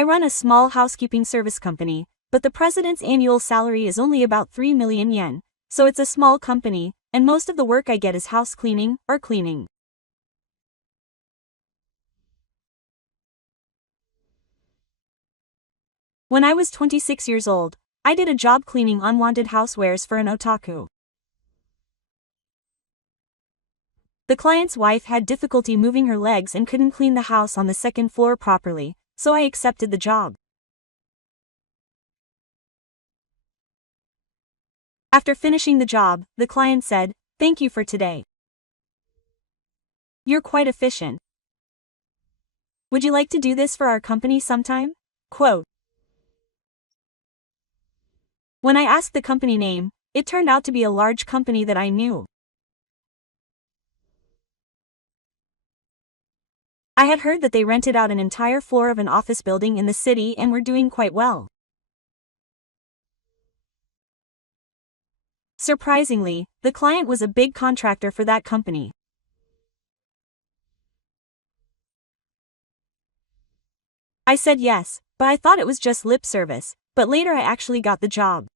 I run a small housekeeping service company, but the president's annual salary is only about 3 million yen, so it's a small company, and most of the work I get is house cleaning or cleaning. When I was 26 years old, I did a job cleaning unwanted housewares for an otaku. The client's wife had difficulty moving her legs and couldn't clean the house on the second floor properly, so I accepted the job. After finishing the job, the client said, "Thank you for today. You're quite efficient. Would you like to do this for our company sometime?" Quote. When I asked the company name, it turned out to be a large company that I knew. I had heard that they rented out an entire floor of an office building in the city and were doing quite well. Surprisingly, the client was a big contractor for that company. I said yes, but I thought it was just lip service, but later I actually got the job.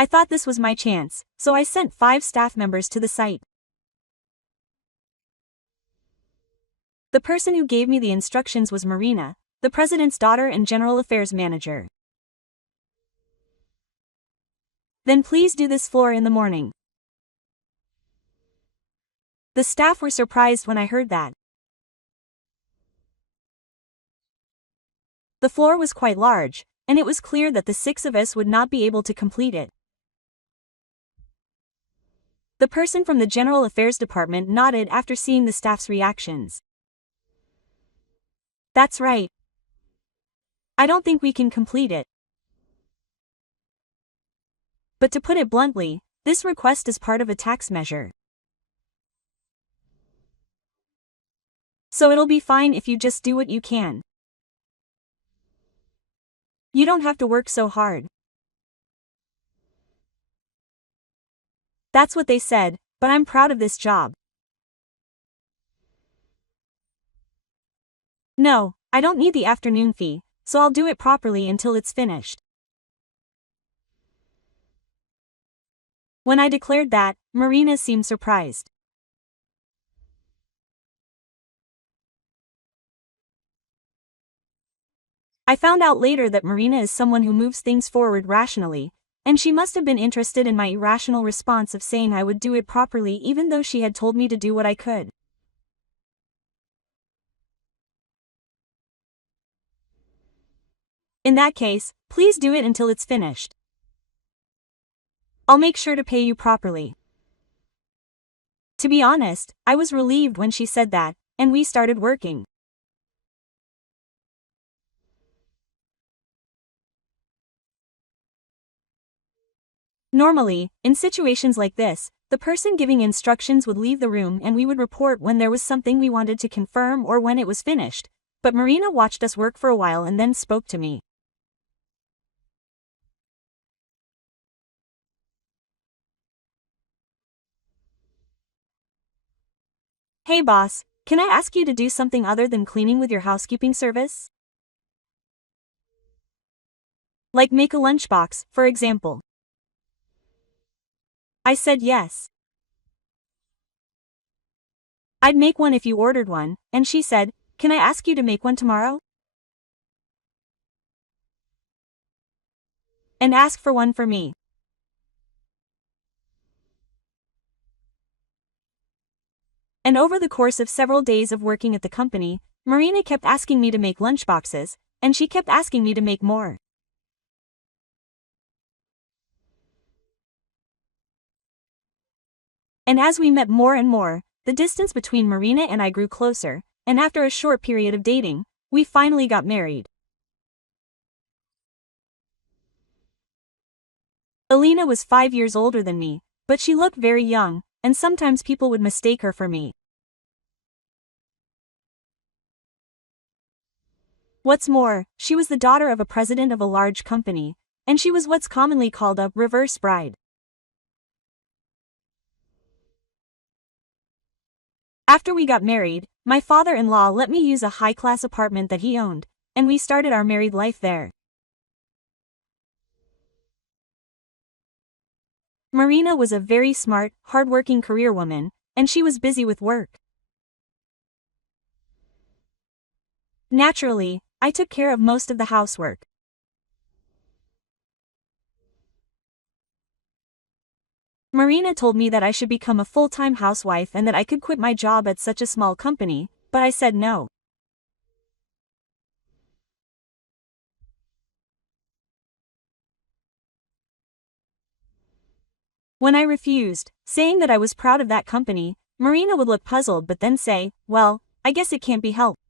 I thought this was my chance, so I sent 5 staff members to the site. The person who gave me the instructions was Marina, the president's daughter and general affairs manager. "Then please do this floor in the morning." The staff were surprised when I heard that. The floor was quite large, and it was clear that the 6 of us would not be able to complete it. The person from the General Affairs Department nodded after seeing the staff's reactions. "That's right. I don't think we can complete it. But to put it bluntly, this request is part of a tax measure. So it'll be fine if you just do what you can. You don't have to work so hard." That's what they said, but I'm proud of this job. "No, I don't need the afternoon fee, so I'll do it properly until it's finished." When I declared that, Marina seemed surprised. I found out later that Marina is someone who moves things forward rationally, and she must have been interested in my irrational response of saying I would do it properly even though she had told me to do what I could. "In that case, please do it until it's finished. I'll make sure to pay you properly." To be honest, I was relieved when she said that, and we started working. Normally, in situations like this, the person giving instructions would leave the room and we would report when there was something we wanted to confirm or when it was finished, but Marina watched us work for a while and then spoke to me. "Hey boss, can I ask you to do something other than cleaning with your housekeeping service? Like make a lunchbox, for example." I said yes. "I'd make one if you ordered one," and she said, "Can I ask you to make one tomorrow? And ask for one for me." And over the course of several days of working at the company, Marina kept asking me to make lunchboxes, and she kept asking me to make more. And as we met more and more, the distance between Marina and I grew closer, and after a short period of dating, we finally got married. Alina was 5 years older than me, but she looked very young, and sometimes people would mistake her for me. What's more, she was the daughter of a president of a large company, and she was what's commonly called a reverse bride. After we got married, my father-in-law let me use a high-class apartment that he owned, and we started our married life there. Marina was a very smart, hard-working career woman, and she was busy with work. Naturally, I took care of most of the housework. Marina told me that I should become a full-time housewife and that I could quit my job at such a small company, but I said no. When I refused, saying that I was proud of that company, Marina would look puzzled but then say, "Well, I guess it can't be helped."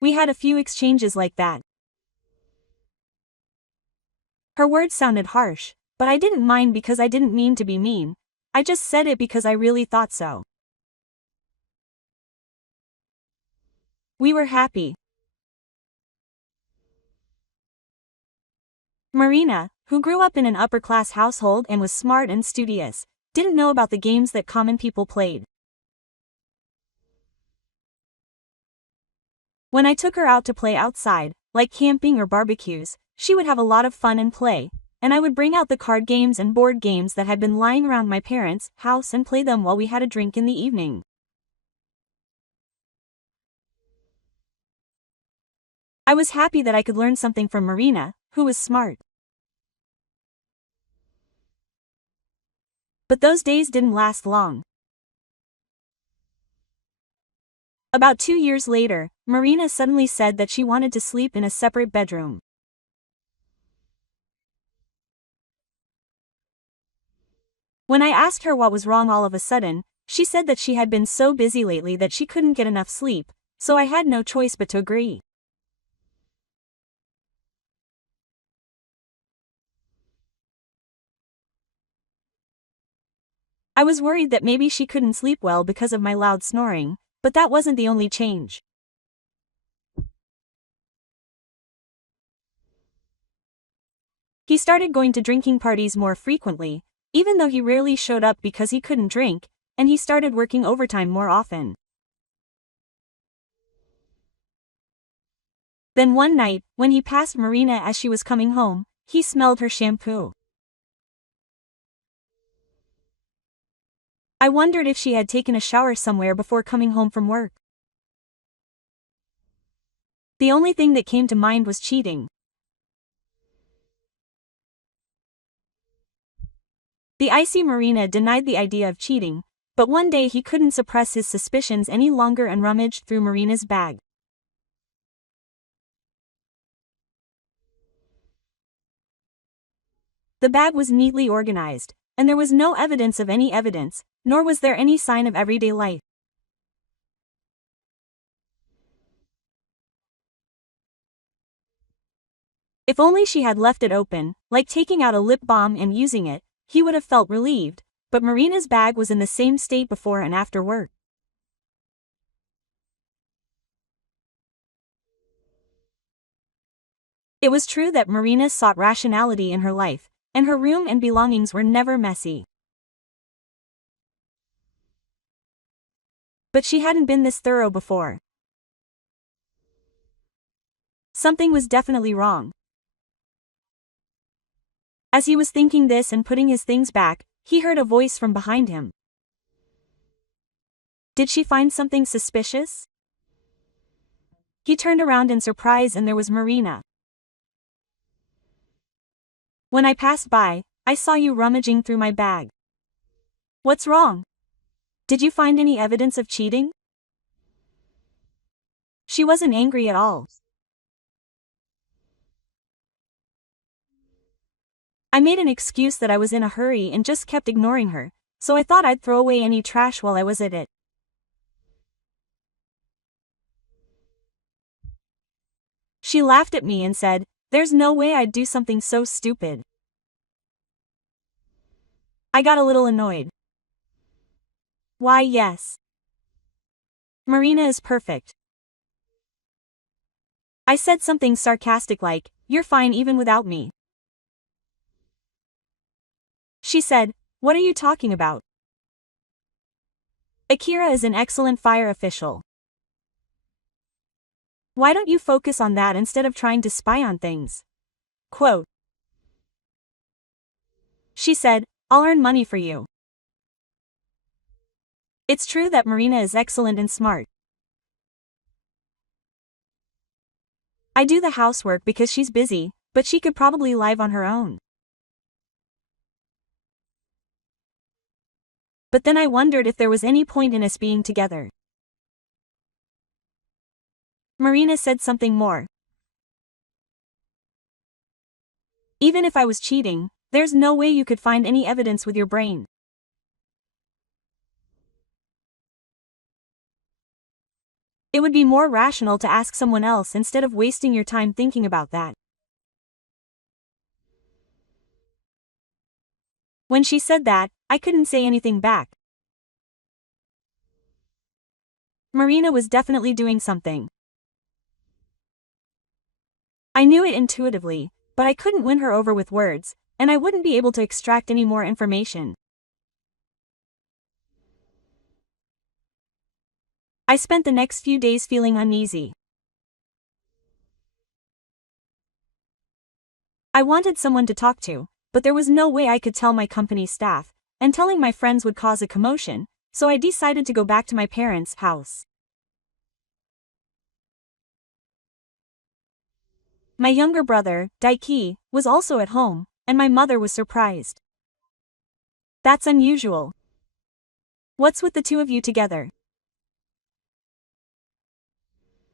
We had a few exchanges like that. Her words sounded harsh, but I didn't mind because I didn't mean to be mean. I just said it because I really thought so. We were happy. Marina, who grew up in an upper-class household and was smart and studious, didn't know about the games that common people played. When I took her out to play outside, like camping or barbecues, she would have a lot of fun and play, and I would bring out the card games and board games that had been lying around my parents' house and play them while we had a drink in the evening. I was happy that I could learn something from Marina, who was smart. But those days didn't last long. About 2 years later, Marina suddenly said that she wanted to sleep in a separate bedroom. When I asked her what was wrong all of a sudden, she said that she had been so busy lately that she couldn't get enough sleep, so I had no choice but to agree. I was worried that maybe she couldn't sleep well because of my loud snoring, but that wasn't the only change. He started going to drinking parties more frequently, even though he rarely showed up because he couldn't drink, and he started working overtime more often. Then one night, when he passed Marina as she was coming home, he smelled her shampoo. I wondered if she had taken a shower somewhere before coming home from work. The only thing that came to mind was cheating. The icy Marina denied the idea of cheating, but one day he couldn't suppress his suspicions any longer and rummaged through Marina's bag. The bag was neatly organized, and there was no evidence of any evidence, nor was there any sign of everyday life. If only she had left it open, like taking out a lip balm and using it, he would have felt relieved, but Marina's bag was in the same state before and after work. It was true that Marina sought rationality in her life, and her room and belongings were never messy. But she hadn't been this thorough before. Something was definitely wrong. As he was thinking this and putting his things back, he heard a voice from behind him. Did she find something suspicious? He turned around in surprise and there was Marina. When I passed by, I saw you rummaging through my bag. What's wrong? Did you find any evidence of cheating? She wasn't angry at all. I made an excuse that I was in a hurry and just kept ignoring her, so I thought I'd throw away any trash while I was at it. She laughed at me and said, "There's no way I'd do something so stupid." I got a little annoyed. Why, yes. Marina is perfect. I said something sarcastic like, "You're fine even without me." She said, "What are you talking about? Akira is an excellent fire official. Why don't you focus on that instead of trying to spy on things?" Quote. She said, "I'll earn money for you." It's true that Marina is excellent and smart. I do the housework because she's busy, but she could probably live on her own. But then I wondered if there was any point in us being together. Marina said something more. Even if I was cheating, there's no way you could find any evidence with your brain. It would be more rational to ask someone else instead of wasting your time thinking about that. When she said that, I couldn't say anything back. Marina was definitely doing something. I knew it intuitively, but I couldn't win her over with words, and I wouldn't be able to extract any more information. I spent the next few days feeling uneasy. I wanted someone to talk to, but there was no way I could tell my company staff, and telling my friends would cause a commotion, so I decided to go back to my parents' house. My younger brother, Daiki, was also at home, and my mother was surprised. "That's unusual. What's with the two of you together?"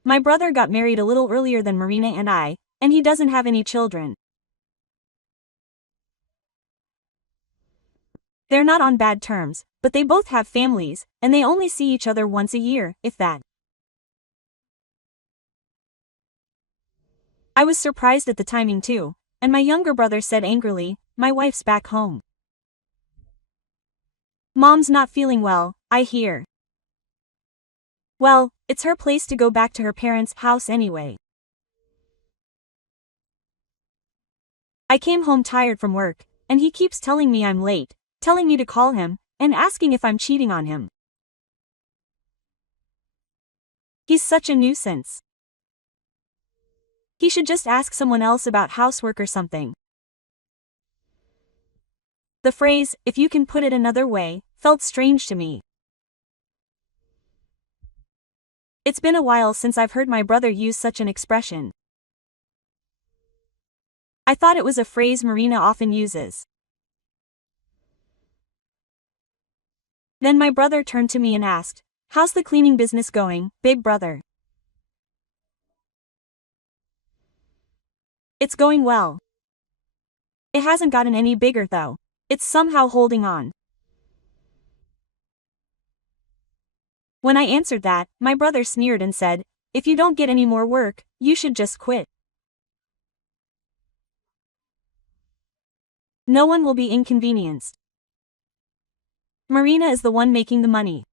My brother got married a little earlier than Marina and I, and he doesn't have any children. They're not on bad terms, but they both have families, and they only see each other once a year, if that. I was surprised at the timing too, and my younger brother said angrily, "My wife's back home. Mom's not feeling well, I hear." Well, it's her place to go back to her parents' house anyway. I came home tired from work, and he keeps telling me I'm late, telling me to call him, and asking if I'm cheating on him. He's such a nuisance. He should just ask someone else about housework or something. The phrase, "if you can put it another way," felt strange to me. It's been a while since I've heard my brother use such an expression. I thought it was a phrase Marina often uses. Then my brother turned to me and asked, "How's the cleaning business going, big brother?" It's going well. It hasn't gotten any bigger though. It's somehow holding on. When I answered that, my brother sneered and said, "If you don't get any more work, you should just quit. No one will be inconvenienced. Marina is the one making the money.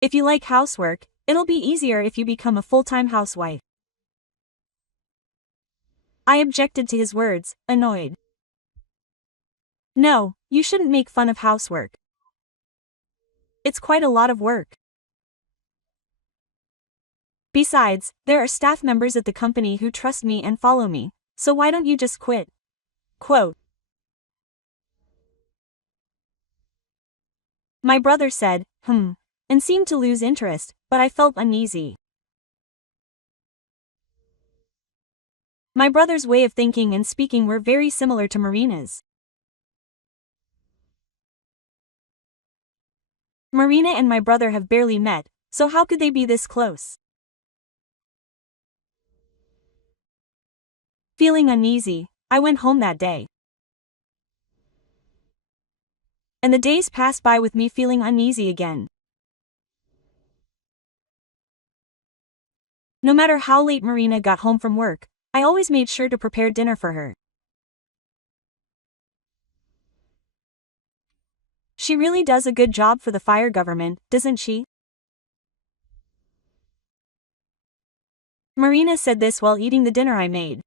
If you like housework, it'll be easier if you become a full-time housewife." I objected to his words, annoyed. "No, you shouldn't make fun of housework. It's quite a lot of work. Besides, there are staff members at the company who trust me and follow me, so why don't you just quit?" Quote. My brother said, and seemed to lose interest, but I felt uneasy. My brother's way of thinking and speaking were very similar to Marina's. Marina and my brother have barely met, so how could they be this close? Feeling uneasy, I went home that day. And the days passed by with me feeling uneasy again. No matter how late Marina got home from work, I always made sure to prepare dinner for her. She really does a good job for the fire government, doesn't she? Marina said this while eating the dinner I made.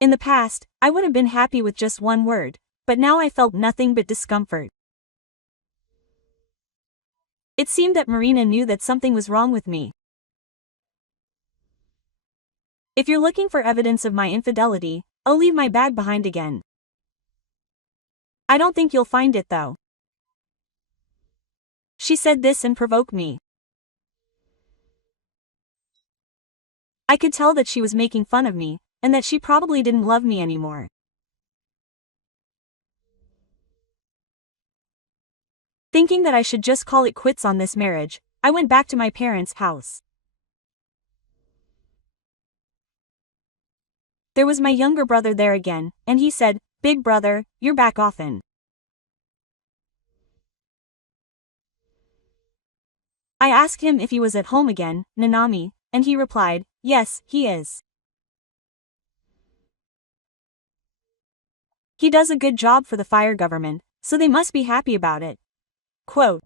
In the past, I would have been happy with just one word, but now I felt nothing but discomfort. It seemed that Marina knew that something was wrong with me. If you're looking for evidence of my infidelity, I'll leave my bag behind again. I don't think you'll find it though. She said this and provoked me. I could tell that she was making fun of me, and that she probably didn't love me anymore. Thinking that I should just call it quits on this marriage, I went back to my parents' house. There was my younger brother there again, and he said, "Big brother, you're back often." I asked him if he was at home again, Nanami, and he replied, "Yes, he is. He does a good job for the fire government, so they must be happy about it." Quote.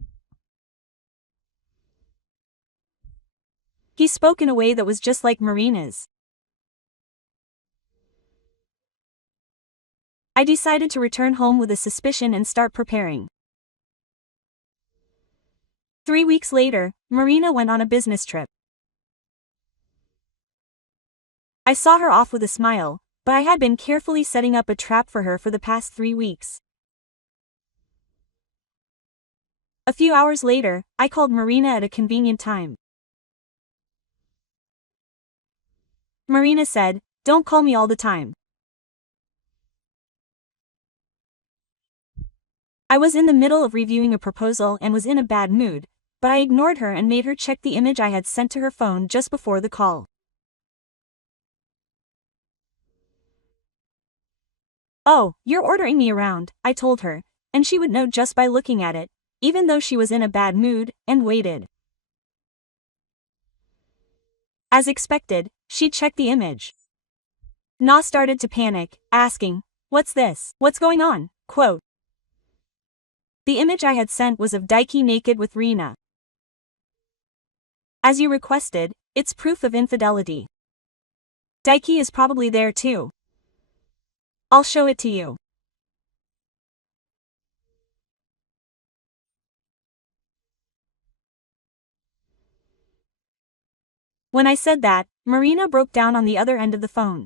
He spoke in a way that was just like Marina's. I decided to return home with a suspicion and start preparing. 3 weeks later, Marina went on a business trip. I saw her off with a smile, but I had been carefully setting up a trap for her for the past 3 weeks. A few hours later, I called Marina at a convenient time. Marina said, "Don't call me all the time." I was in the middle of reviewing a proposal and was in a bad mood, but I ignored her and made her check the image I had sent to her phone just before the call. "Oh, you're ordering me around," I told her, and she would know just by looking at it, even though she was in a bad mood, and waited. As expected, she checked the image. Na started to panic, asking, "What's this? What's going on?" Quote. The image I had sent was of Daiki naked with Rina. As you requested, it's proof of infidelity. Daiki is probably there too. I'll show it to you. When I said that, Marina broke down on the other end of the phone.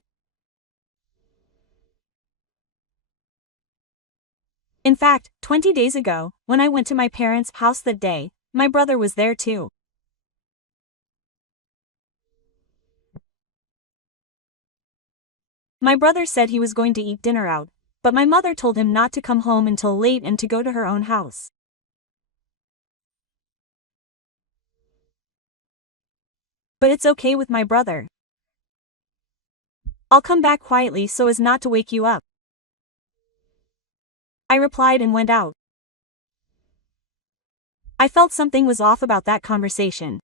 In fact, 20 days ago, when I went to my parents' house that day, my brother was there too. My brother said he was going to eat dinner out, but my mother told him not to come home until late and to go to her own house. But it's okay with my brother. I'll come back quietly so as not to wake you up. I replied and went out. I felt something was off about that conversation.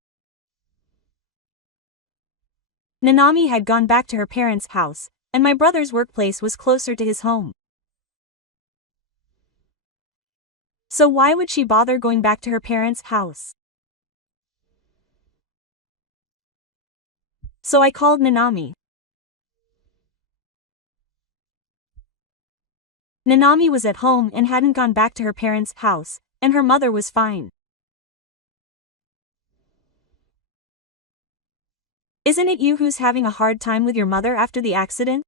Nanami had gone back to her parents' house, and my brother's workplace was closer to his home. So why would she bother going back to her parents' house? So I called Nanami. Nanami was at home and hadn't gone back to her parents' house, and her mother was fine. Isn't it you who's having a hard time with your mother after the accident?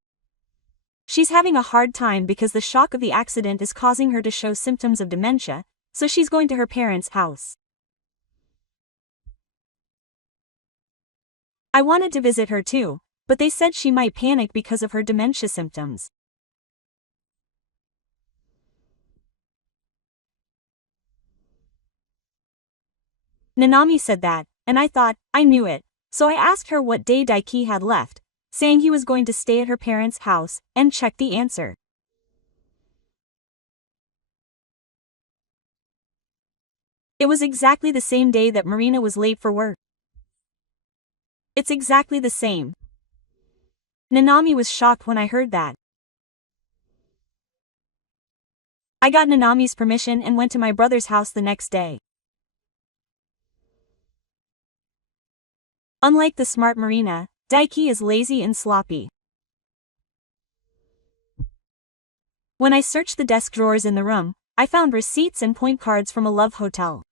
She's having a hard time because the shock of the accident is causing her to show symptoms of dementia, so she's going to her parents' house. I wanted to visit her too, but they said she might panic because of her dementia symptoms. Nanami said that, and I thought, I knew it, so I asked her what day Daiki had left, saying he was going to stay at her parents' house, and checked the answer. It was exactly the same day that Marina was late for work. It's exactly the same. Nanami was shocked when I heard that. I got Nanami's permission and went to my brother's house the next day. Unlike the smart Marina, Daiki is lazy and sloppy. When I searched the desk drawers in the room, I found receipts and point cards from a love hotel.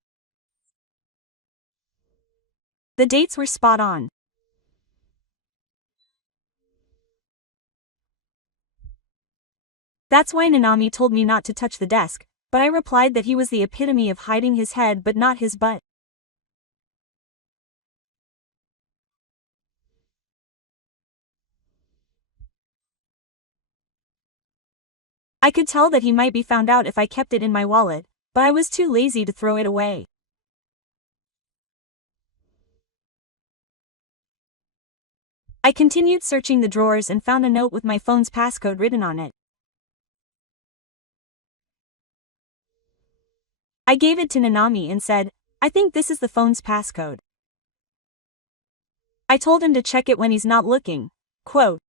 The dates were spot on. That's why Nanami told me not to touch the desk, but I replied that he was the epitome of hiding his head but not his butt. I could tell that he might be found out if I kept it in my wallet, but I was too lazy to throw it away. I continued searching the drawers and found a note with my phone's passcode written on it. I gave it to Nanami and said, "I think this is the phone's passcode." I told him to check it when he's not looking. Quote.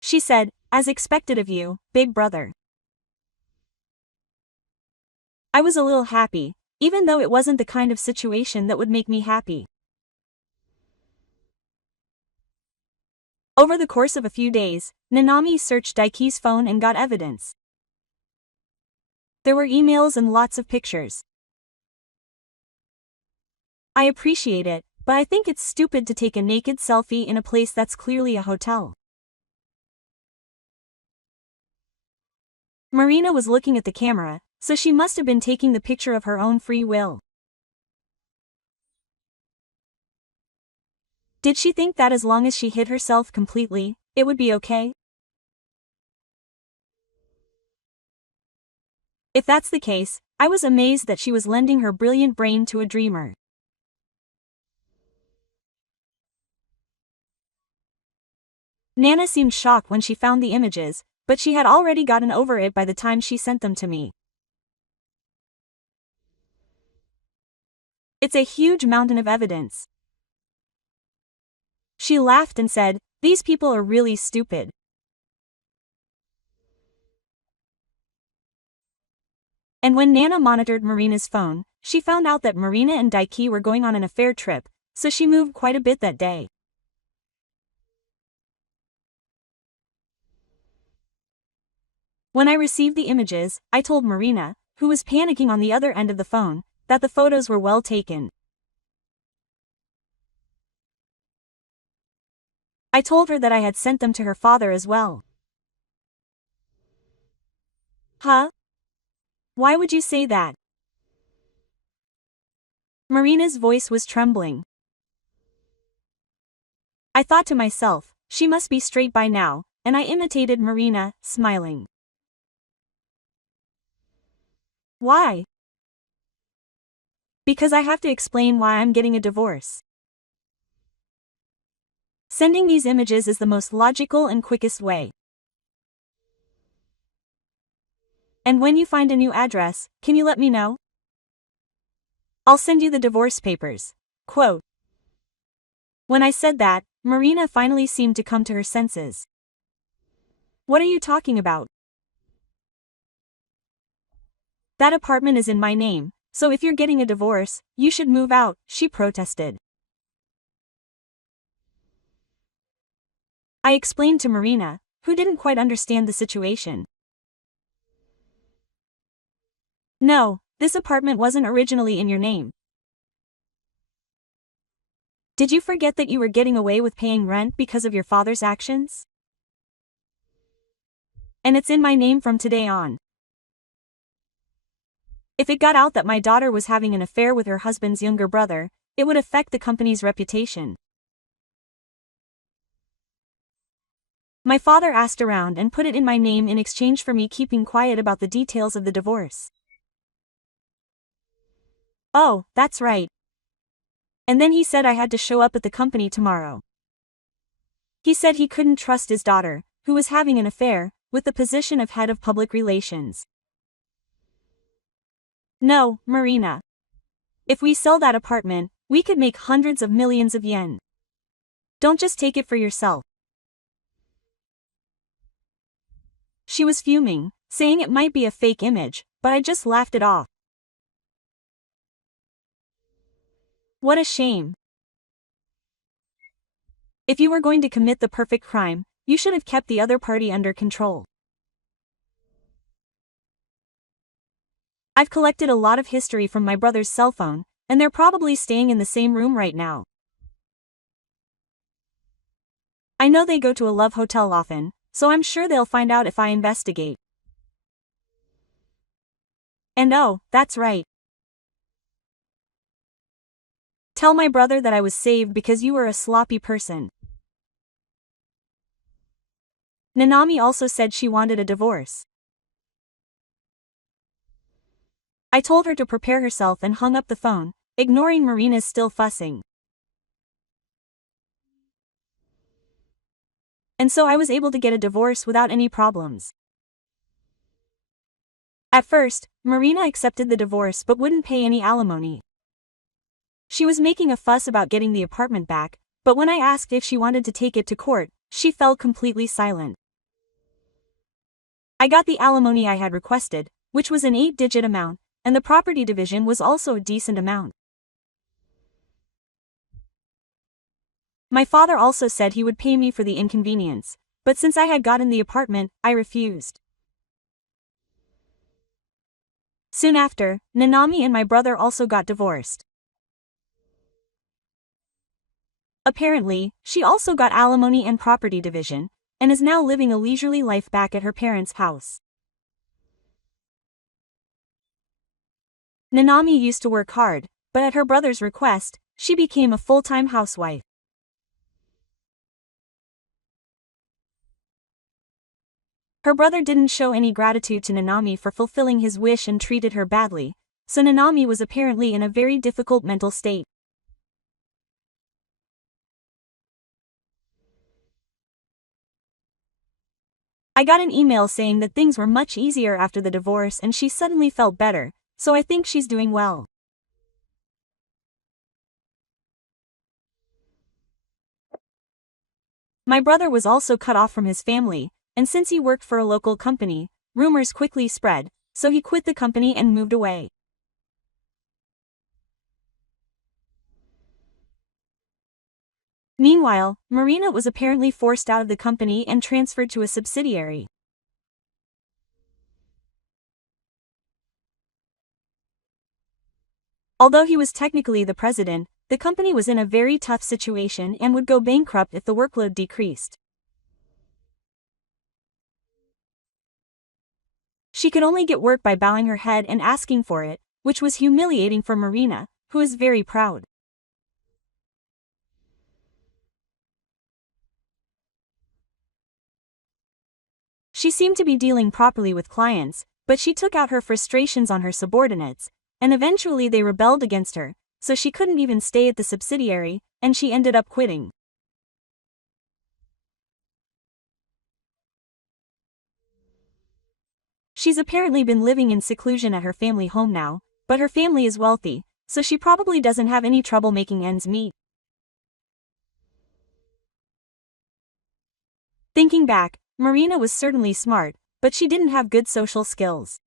She said, "As expected of you, big brother." I was a little happy, even though it wasn't the kind of situation that would make me happy. Over the course of a few days, Nanami searched Daiki's phone and got evidence. There were emails and lots of pictures. I appreciate it, but I think it's stupid to take a naked selfie in a place that's clearly a hotel. Marina was looking at the camera, so she must have been taking the picture of her own free will. Did she think that as long as she hid herself completely, it would be okay? If that's the case, I was amazed that she was lending her brilliant brain to a dreamer. Nana seemed shocked when she found the images, but she had already gotten over it by the time she sent them to me. It's a huge mountain of evidence. She laughed and said, "These people are really stupid." And when Nana monitored Marina's phone, she found out that Marina and Daiki were going on an affair trip, so she moved quite a bit that day. When I received the images, I told Marina, who was panicking on the other end of the phone, that the photos were well taken. I told her that I had sent them to her father as well. Huh? Why would you say that? Marina's voice was trembling. I thought to myself, she must be straight by now, and I imitated Marina, smiling. Why? Because I have to explain why I'm getting a divorce. Sending these images is the most logical and quickest way. And when you find a new address, can you let me know? I'll send you the divorce papers. Quote. When I said that, Marina finally seemed to come to her senses. What are you talking about? That apartment is in my name, so if you're getting a divorce, you should move out, she protested. I explained to Marina, who didn't quite understand the situation. No, this apartment wasn't originally in your name. Did you forget that you were getting away with paying rent because of your father's actions? And it's in my name from today on. If it got out that my daughter was having an affair with her husband's younger brother, it would affect the company's reputation. My father asked around and put it in my name in exchange for me keeping quiet about the details of the divorce. Oh, that's right. And then he said I had to show up at the company tomorrow. He said he couldn't trust his daughter, who was having an affair, with the position of head of public relations. No, Marina. If we sell that apartment, we could make hundreds of millions of yen. Don't just take it for yourself. She was fuming, saying it might be a fake image, but I just laughed it off. What a shame. If you were going to commit the perfect crime, you should have kept the other party under control. I've collected a lot of history from my brother's cell phone, and they're probably staying in the same room right now. I know they go to a love hotel often, so I'm sure they'll find out if I investigate. And oh, that's right. Tell my brother that I was saved because you were a sloppy person. Nanami also said she wanted a divorce. I told her to prepare herself and hung up the phone, ignoring Marina's still fussing. And so I was able to get a divorce without any problems. At first, Marina accepted the divorce but wouldn't pay any alimony. She was making a fuss about getting the apartment back, but when I asked if she wanted to take it to court, she fell completely silent. I got the alimony I had requested, which was an 8-digit amount, and the property division was also a decent amount. My father also said he would pay me for the inconvenience, but since I had gotten the apartment, I refused. Soon after, Nanami and my brother also got divorced. Apparently, she also got alimony and property division, and is now living a leisurely life back at her parents' house. Nanami used to work hard, but at her brother's request, she became a full-time housewife. Her brother didn't show any gratitude to Nanami for fulfilling his wish and treated her badly, so Nanami was apparently in a very difficult mental state. I got an email saying that things were much easier after the divorce and she suddenly felt better, so I think she's doing well. My brother was also cut off from his family, and since he worked for a local company, rumors quickly spread, so he quit the company and moved away. Meanwhile, Marina was apparently forced out of the company and transferred to a subsidiary. Although he was technically the president, the company was in a very tough situation and would go bankrupt if the workload decreased. She could only get work by bowing her head and asking for it, which was humiliating for Marina, who is very proud. She seemed to be dealing properly with clients, but she took out her frustrations on her subordinates, and eventually they rebelled against her, so she couldn't even stay at the subsidiary, and she ended up quitting. She's apparently been living in seclusion at her family home now, but her family is wealthy, so she probably doesn't have any trouble making ends meet. Thinking back, Marina was certainly smart, but she didn't have good social skills.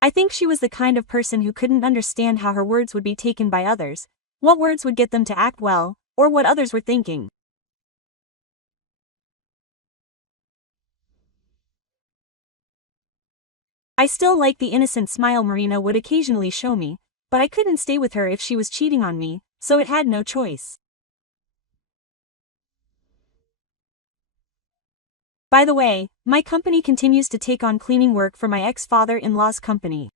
I think she was the kind of person who couldn't understand how her words would be taken by others, what words would get them to act well, or what others were thinking. I still like the innocent smile Marina would occasionally show me, but I couldn't stay with her if she was cheating on me, so it had no choice. By the way, my company continues to take on cleaning work for my ex-father-in-law's company.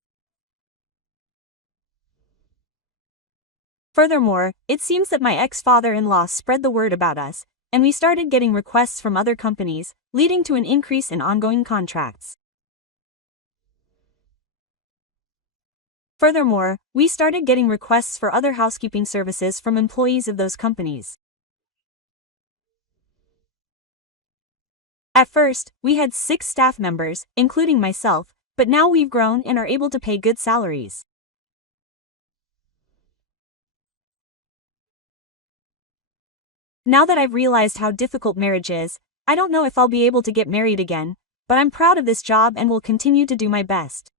Furthermore, it seems that my ex-father-in-law spread the word about us, and we started getting requests from other companies, leading to an increase in ongoing contracts. Furthermore, we started getting requests for other housekeeping services from employees of those companies. At first, we had 6 staff members, including myself, but now we've grown and are able to pay good salaries. Now that I've realized how difficult marriage is, I don't know if I'll be able to get married again, but I'm proud of this job and will continue to do my best.